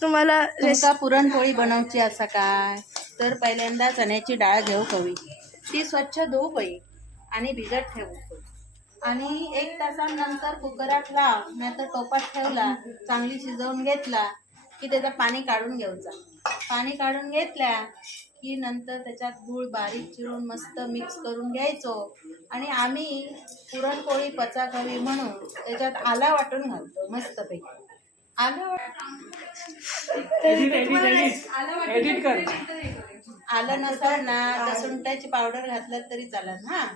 तुम्हाला तुमका पुरणपोळी बनवची असा काय तर पहिल्यांदा चण्याची डाळ घेऊ हवी. ती स्वच्छ धुवू पई आणि भिजत ठेवू आणि 1 तासानंतर कुकरात लाव नाहीतर टोपात ठेवला चांगली शिजवून घेतला की त्याचं पाणी काढून घ्यायचा. पाणी काढून घेतल्या की नंतर त्याच्यात गूळ बारीक चिरून मस्त मिक्स करून घ्यायचो आणि आम्ही पुरणपोळी पचाखावी म्हणून त्याच्यात आला वाटून घालतो मस्तपैकी. आलं नसेल ना तर सुंठाची पावडर घातलं तरी चालत. हा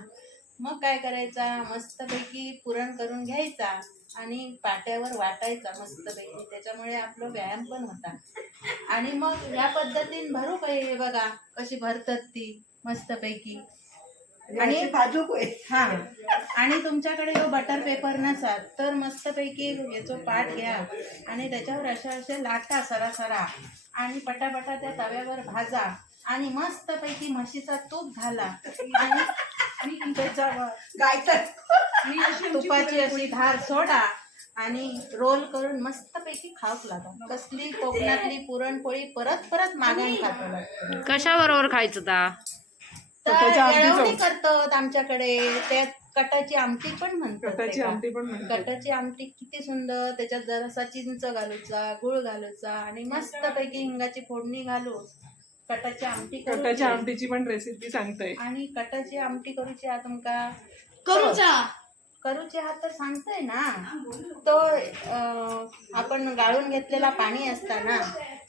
मग काय करायचा मस्तपैकी पुरण करून घ्यायचा आणि पाट्यावर वाटायचा मस्तपैकी. त्याच्यामुळे आपलं व्यायाम पण होता. आणि मग या पद्धतीने भरू काही बघा कशी भरतात ती मस्तपैकी. आणि हा आणि तुमच्याकडे जो बटर पेपर नसाल तर मस्तपैकी याचा पाट घ्या आणि त्याच्यावर अशा लाटा सरासरा आणि पटापटा त्या तव्यावर भाजा आणि मस्तपैकी म्हशीचा तूप घाला आणि त्याच्यावर तुपाची अशी धार सोडा आणि रोल करून मस्तपैकी खाऊक लागा. कसली कोकणातली पुरणपोळी परत परत मागून खातो. कशा बरोबर खायचं ता येळवणी करतात आमच्याकडे. त्यात कटाची आमटी पण म्हणतात. कटाची आमटी किती सुंदर. त्याच्यात जरासा चिंच घालूचा गुळ घालूचा आणि मस्तपैकी हिंगाची फोडणी घालून कटाची आमटी. कटाची आमटीची पण रेसिपी सांगताय. आणि कटाची आमटी करूची हा तुमका करूचे हा तर सांगताय ना. तो आपण गाळून घेतलेला पाणी असता ना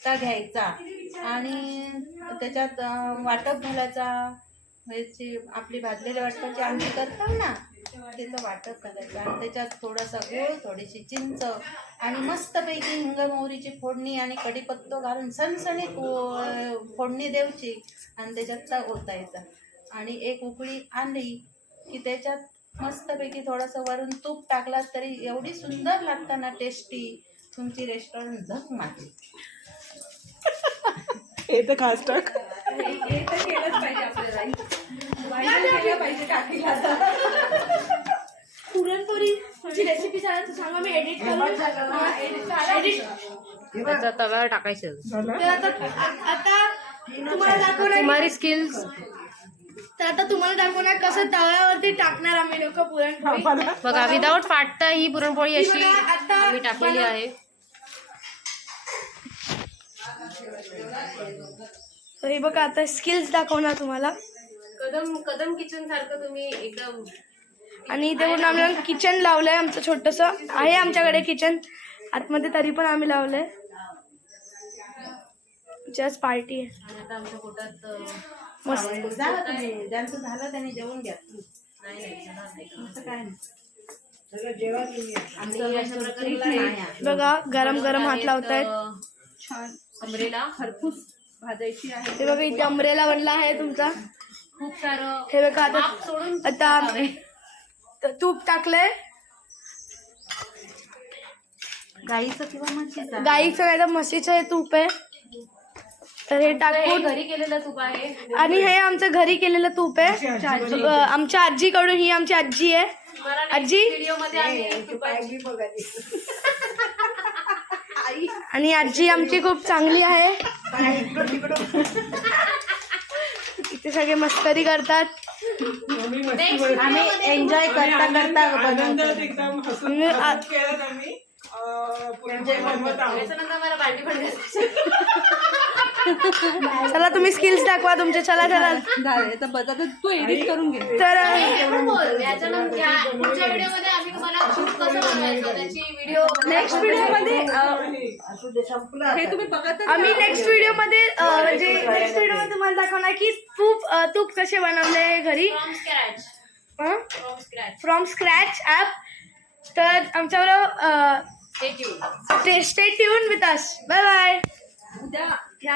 तो घ्यायचा आणि त्याच्यात वाटप घालायचा. आपली भाजलेल्या वाटपाची आमटी करतात ना त्याचं वाटप घालायचं आणि त्याच्यात थोडासा गूळ थोडीशी चिंच आणि मस्तपैकी हिंग मोहरीची फोडणी आणि कढीपत्ता घालून सणसणीत फोडणी द्यायची आणि त्याच्यात ओतायचा आणि एक उकळी आणली की त्याच्यात मस्तपैकी थोडंसं वरून तूप टाकला तरी एवढी सुंदर लागतं ना टेस्टी. तुमची रेस्टॉरंट झक मारली. हे तर खास टाक. पुरणपोळीची रेसिपी सांगा मी एडिट करून तव्यावर टाकायचं. आता तुम्हाला दाखवणार तुम्हारी स्किल्स. तर आता तुम्हाला दाखवणार कसं तव्यावरती टाकणार आम्ही लोक पुरणपोळी. बघा विदाऊट फाटता ही पुरणपोळी अशी आम्ही टाकलेली आहे. हे बघा आता स्किल्स दाखवणार तुम्हाला. कदम किचन सारखं तुम्ही एकदम. आणि इथे पण आम्हाला किचन लावलंय आमचं छोटस आहे आमच्याकडे किचन आतमध्ये तरी पण आम्ही लावलंय. जस्ट पार्टी आहे. आता आमच्या पोटात मस्त झालं. तुम्ही ज्यांचं झालं त्यांनी जेवून घ्या. बघा गरम गरम हात लावतायत. छान अमरेला खरपूस भाजायची आहे. हे बघा इथे अमरेला बनला आहे तुमचा. खूप सारं हे बघा आता तूप टाकलंय गाईचं किंवा म्हशीचं. गाईचं नाही तर म्हशीचं हे तूप आहे. तर हे टाकून घरी केलेलं तूप आहे आणि हे आमचं घरी केलेलं तूप आहे. आमच्या आजीकडून. ही आमची आजी आहे. आजी आणि आजी आमची खूप चांगली आहे. इथे सगळे मस्करी करतात. आम्ही एन्जॉय करता करता एकदम चला तुम्ही स्किल्स दाखवा तुमचे. चला चला तू एडिट करून घे. तर नेक्स्ट व्हिडिओमध्ये आम्ही नेक्स्ट व्हिडिओमध्ये तुम्हाला दाखवणार की तूप कसे बनवले घरी फ्रॉम स्क्रॅच ॲप. तर आमच्याबरोबर stay tune with us. Bye bye.